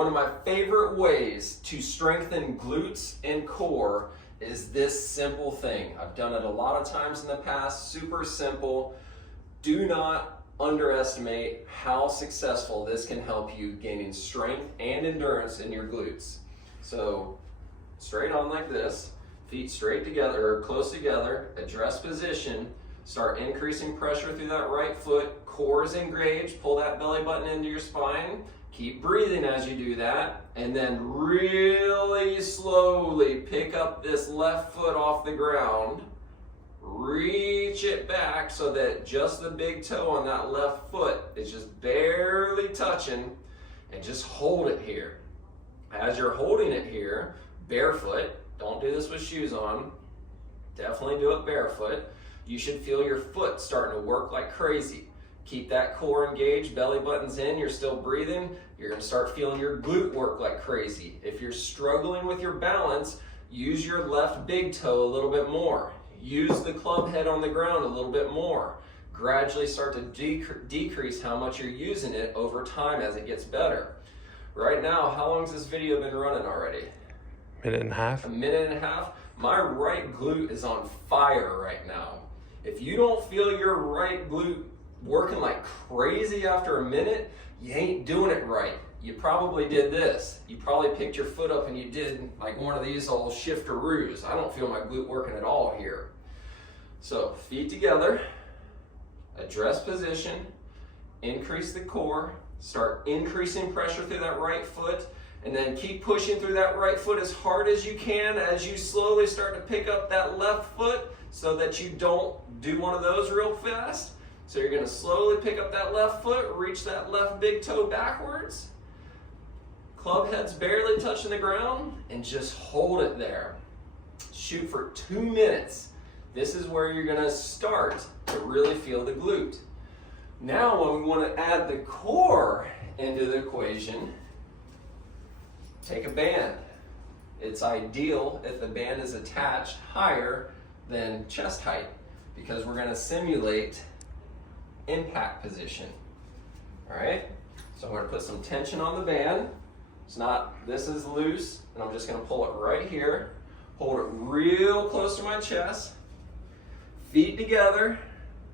One of my favorite ways to strengthen glutes and core is this simple thing. I've done it a lot of times in the past, super simple. Do not underestimate how successful this can help you gaining strength and endurance in your glutes. So straight on like this, feet straight together or close together, address position, start increasing pressure through that right foot, core is engaged, pull that belly button into your spine, keep breathing as you do that, and then really slowly pick up this left foot off the ground, reach it back so that just the big toe on that left foot is just barely touching, and just hold it here. As you're holding it here, barefoot, don't do this with shoes on, definitely do it barefoot. You should feel your foot starting to work like crazy. Keep that core engaged, belly button's in, you're still breathing, you're gonna start feeling your glute work like crazy. If you're struggling with your balance, use your left big toe a little bit more. Use the club head on the ground a little bit more. Gradually start to decrease how much you're using it over time as it gets better. Right now, how long has this video been running already? Minute and a half. A minute and a half? My right glute is on fire right now. If you don't feel your right glute working like crazy after a minute, you ain't doing it right. You probably did this. You probably picked your foot up and you did like one of these old shifteroos. I don't feel my glute working at all here. So feet together, address position, increase the core, start increasing pressure through that right foot, and then keep pushing through that right foot as hard as you can as you slowly start to pick up that left foot so that you don't do one of those real fast. So you're gonna slowly pick up that left foot, reach that left big toe backwards. Club head's barely touching the ground, and just hold it there. Shoot for 2 minutes. This is where you're gonna start to really feel the glute. Now when we wanna add the core into the equation, take a band. It's ideal if the band is attached higher than chest height because we're gonna simulate impact position. All right, so I'm gonna put some tension on the band. This is loose, and I'm just gonna pull it right here, hold it real close to my chest, feet together,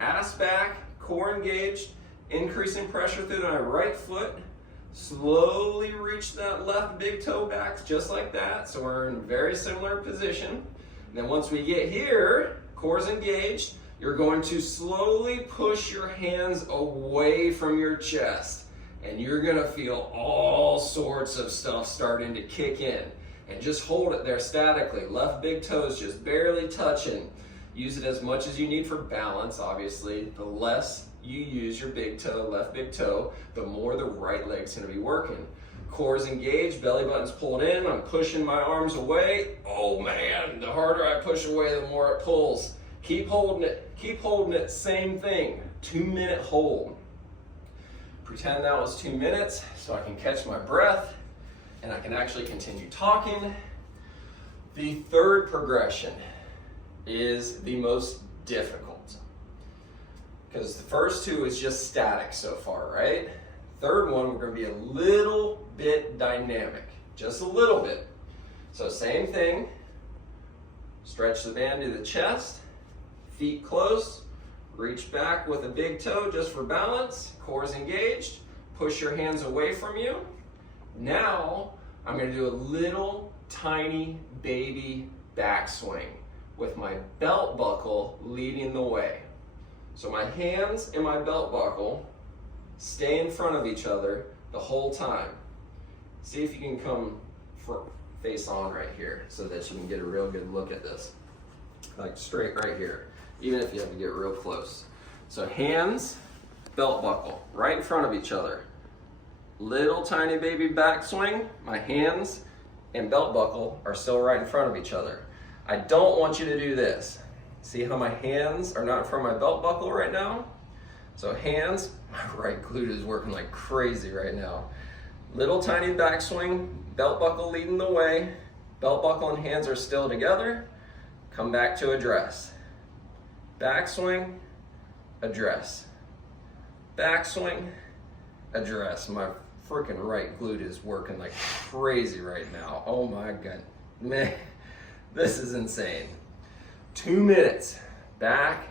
ass back, core engaged, increasing pressure through my right foot, slowly reach that left big toe back just like that, so we're in a very similar position. And then once we get here, core's engaged, you're going to slowly push your hands away from your chest, and you're gonna feel all sorts of stuff starting to kick in. And just hold it there statically. Left big toes just barely touching. Use it as much as you need for balance, obviously. The less you use your big toe, left big toe, the more the right leg's gonna be working. Core's engaged, belly button's pulled in, I'm pushing my arms away. Oh man, the harder I push away, the more it pulls. Keep holding it, same thing, 2 minute hold. Pretend that was 2 minutes so I can catch my breath and I can actually continue talking. The third progression is the most difficult because the first two is just static so far, right? Third one, we're gonna be a little bit dynamic, just a little bit. So same thing, stretch the band to the chest, feet close, reach back with a big toe just for balance, core's engaged, push your hands away from you. Now, I'm gonna do a little tiny baby backswing with my belt buckle leading the way. So my hands and my belt buckle stay in front of each other the whole time. See if you can come face on right here so that you can get a real good look at this. Like straight right here, even if you have to get real close. So hands, belt buckle, right in front of each other. Little tiny baby backswing, my hands and belt buckle are still right in front of each other. I don't want you to do this. See how my hands are not in front of my belt buckle right now? So hands, my right glute is working like crazy right now. Little tiny backswing, belt buckle leading the way, belt buckle and hands are still together. Come back to address. Backswing, address. Backswing, address. My freaking right glute is working like crazy right now. Oh my God, man, this is insane. 2 minutes, back,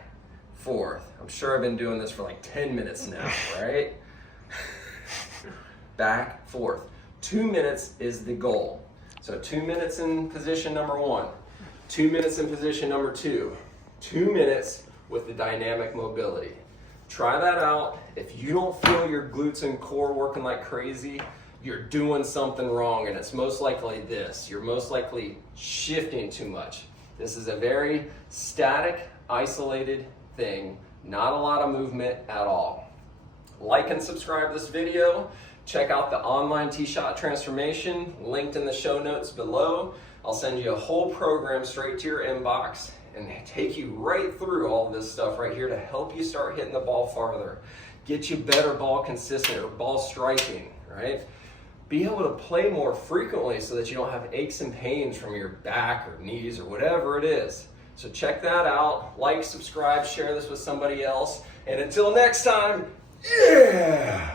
forth. I'm sure I've been doing this for like 10 minutes now, right? Back, forth. 2 minutes is the goal. So 2 minutes in position number 1, 2 minutes in position number 2, 2 minutes with the dynamic mobility. Try that out. If you don't feel your glutes and core working like crazy, you're doing something wrong, and it's most likely this. You're most likely shifting too much. This is a very static, isolated thing, not a lot of movement at all. Like and subscribe this video. Check out the online T-Shot transformation, linked in the show notes below. I'll send you a whole program straight to your inbox and take you right through all this stuff right here to help you start hitting the ball farther, get you better ball consistent or ball striking, right? Be able to play more frequently so that you don't have aches and pains from your back or knees or whatever it is. So check that out. Like, subscribe, share this with somebody else. And until next time, yeah!